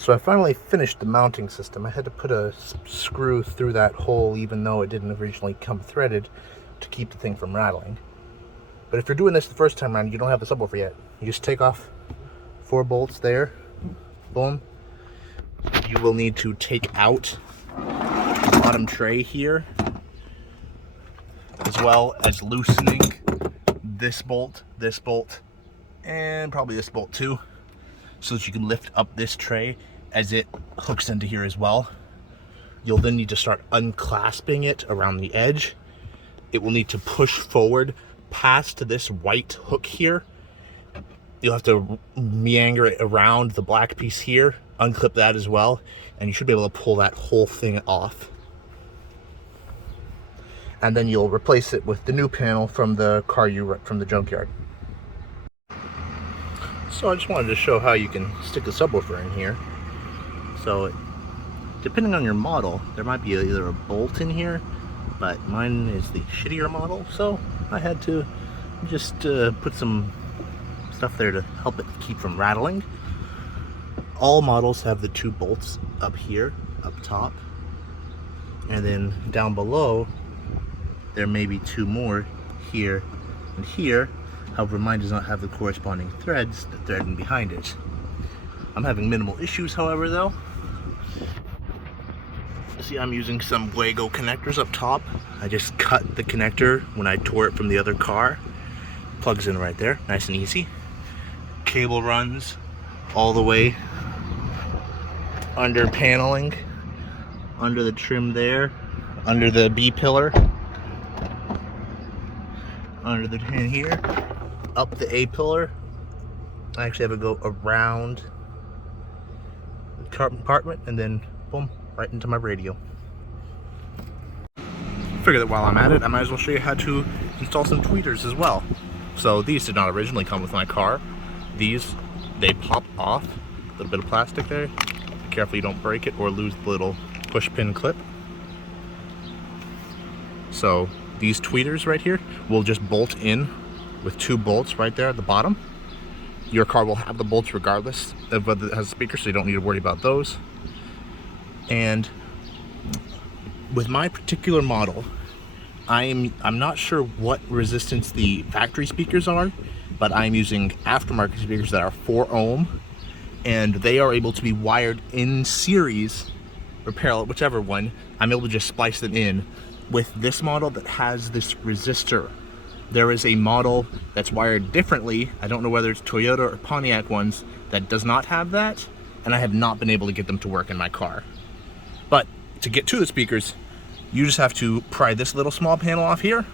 So I finally finished the mounting system. I had to put a screw through that hole even though it didn't originally come threaded to keep the thing from rattling. But if you're doing this the first time around, you don't have the subwoofer yet. You just take off 4 bolts there, boom. You will need to take out the bottom tray here, as well as loosening this bolt, and probably this bolt too, so that you can lift up this tray as it hooks into here as well. You'll then need to start unclasping it around the edge. It will need to push forward past this white hook here. You'll have to meander it around the black piece here, unclip that as well, and you should be able to pull that whole thing off. And then you'll replace it with the new panel from the car from the junkyard. So I just wanted to show how you can stick a subwoofer in here. So depending on your model, there might be either a bolt in here, but mine is the shittier model, so I had to just put some stuff there to help it keep from rattling. All models have the 2 bolts up here, up top, and then down below there may be 2 more here and here. However, mine does not have the corresponding threads that thread in behind it. I'm having minimal issues, however, though. See, I'm using some Wago connectors up top. I just cut the connector when I tore it from the other car. Plugs in right there, nice and easy. Cable runs all the way under paneling, under the trim there, under the B pillar, under the tin here, up the A pillar. I actually have it go around the compartment and then boom, right into my radio. Figure that while I'm at it, I might as well show you how to install some tweeters as well. So these did not originally come with my car. These, they pop off. A little bit of plastic there. Be careful you don't break it or lose the little push pin clip. So these tweeters right here will just bolt in with 2 bolts right there at the bottom. Your car will have the bolts regardless of whether it has a speaker, so you don't need to worry about those. And with my particular model, I'm not sure what resistance the factory speakers are, but I'm using aftermarket speakers that are 4 ohm, and they are able to be wired in series or parallel, whichever one. I'm able to just splice them in. With this model that has this resistor, there is a model that's wired differently. I don't know whether it's Toyota or Pontiac ones that does not have that, and I have not been able to get them to work in my car. But to get to the speakers, you just have to pry this little small panel off here,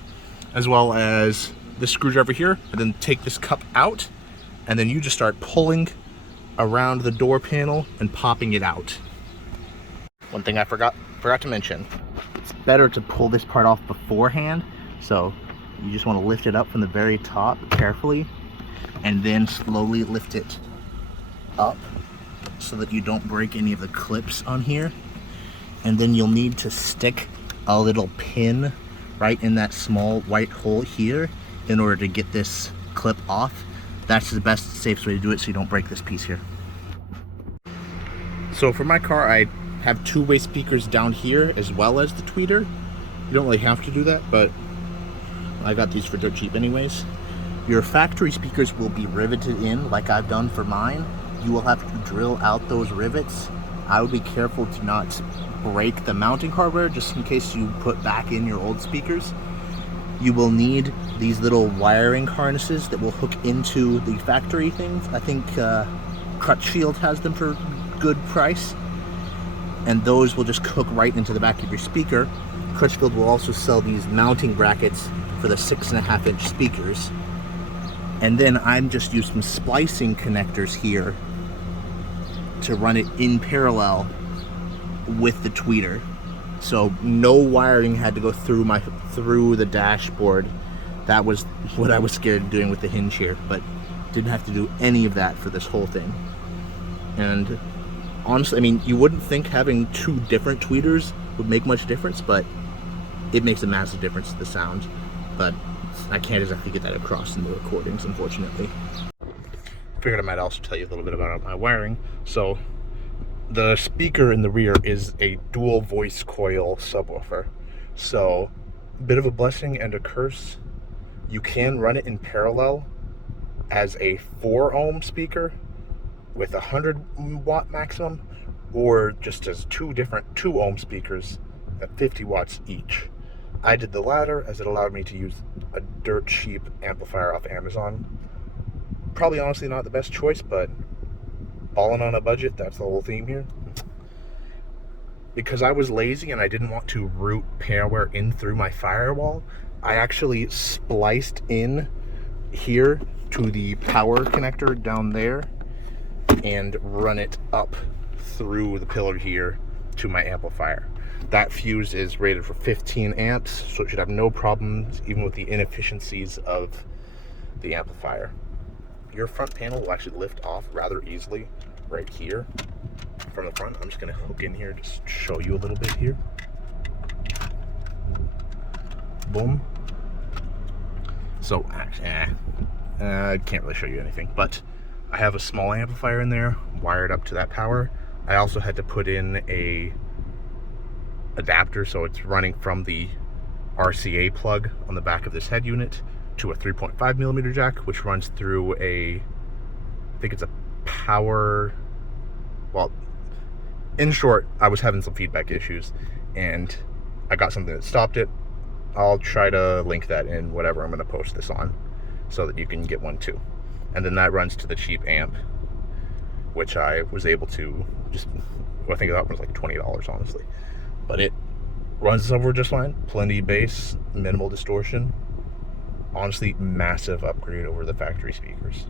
as well as this screwdriver here, and then take this cup out, and then you just start pulling around the door panel and popping it out. One thing I forgot to mention, it's better to pull this part off beforehand. So you just want to lift it up from the very top carefully, and then slowly lift it up so that you don't break any of the clips on here. And then you'll need to stick a little pin right in that small white hole here in order to get this clip off. That's the best, safest way to do it so you don't break this piece here. So for my car, I have 2-way speakers down here as well as the tweeter. You don't really have to do that, but I got these for dirt cheap anyways. Your factory speakers will be riveted in like I've done for mine. You will have to drill out those rivets. I would be careful to not break the mounting hardware just in case you put back in your old speakers. You will need these little wiring harnesses that will hook into the factory things. I think Crutchfield has them for good price, and those will just hook right into the back of your speaker. Crutchfield will also sell these mounting brackets for the 6.5-inch speakers. And then I'm just using some splicing connectors here to run it in parallel with the tweeter. So no wiring had to go through the dashboard. That was what I was scared of doing with the hinge here, but didn't have to do any of that for this whole thing. And honestly, I mean, you wouldn't think having 2 different tweeters would make much difference, but it makes a massive difference to the sound. But I can't exactly get that across in the recordings, unfortunately. Figured I might also tell you a little bit about my wiring. So The speaker in the rear is a dual voice coil subwoofer. So, a bit of a blessing and a curse. You can run it in parallel as a 4 ohm speaker with 100 watt maximum, or just as two different 2 ohm speakers at 50 watts each. I did the latter as it allowed me to use a dirt cheap amplifier off Amazon. Probably honestly not the best choice, but balling on a budget, that's the whole theme here. Because I was lazy and I didn't want to route Pairware in through my firewall, I actually spliced in here to the power connector down there and run it up through the pillar here to my amplifier. That fuse is rated for 15 amps, so it should have no problems even with the inefficiencies of the amplifier. Your front panel will actually lift off rather easily right here from the front. I'm just going to hook in here, just show you a little bit here. Boom. So, I can't really show you anything, but I have a small amplifier in there wired up to that power. I also had to put in a adapter, so it's running from the RCA plug on the back of this head unit to a 3.5 millimeter jack, which runs through I think it's a power, well, in short, I was having some feedback issues and I got something that stopped it. I'll try to link that in whatever I'm going to post this on so that you can get one too. And then that runs to the cheap amp, which I was able to just, I think that was like $20 honestly. But it runs over just fine. Plenty bass, minimal distortion. Honestly, massive upgrade over the factory speakers.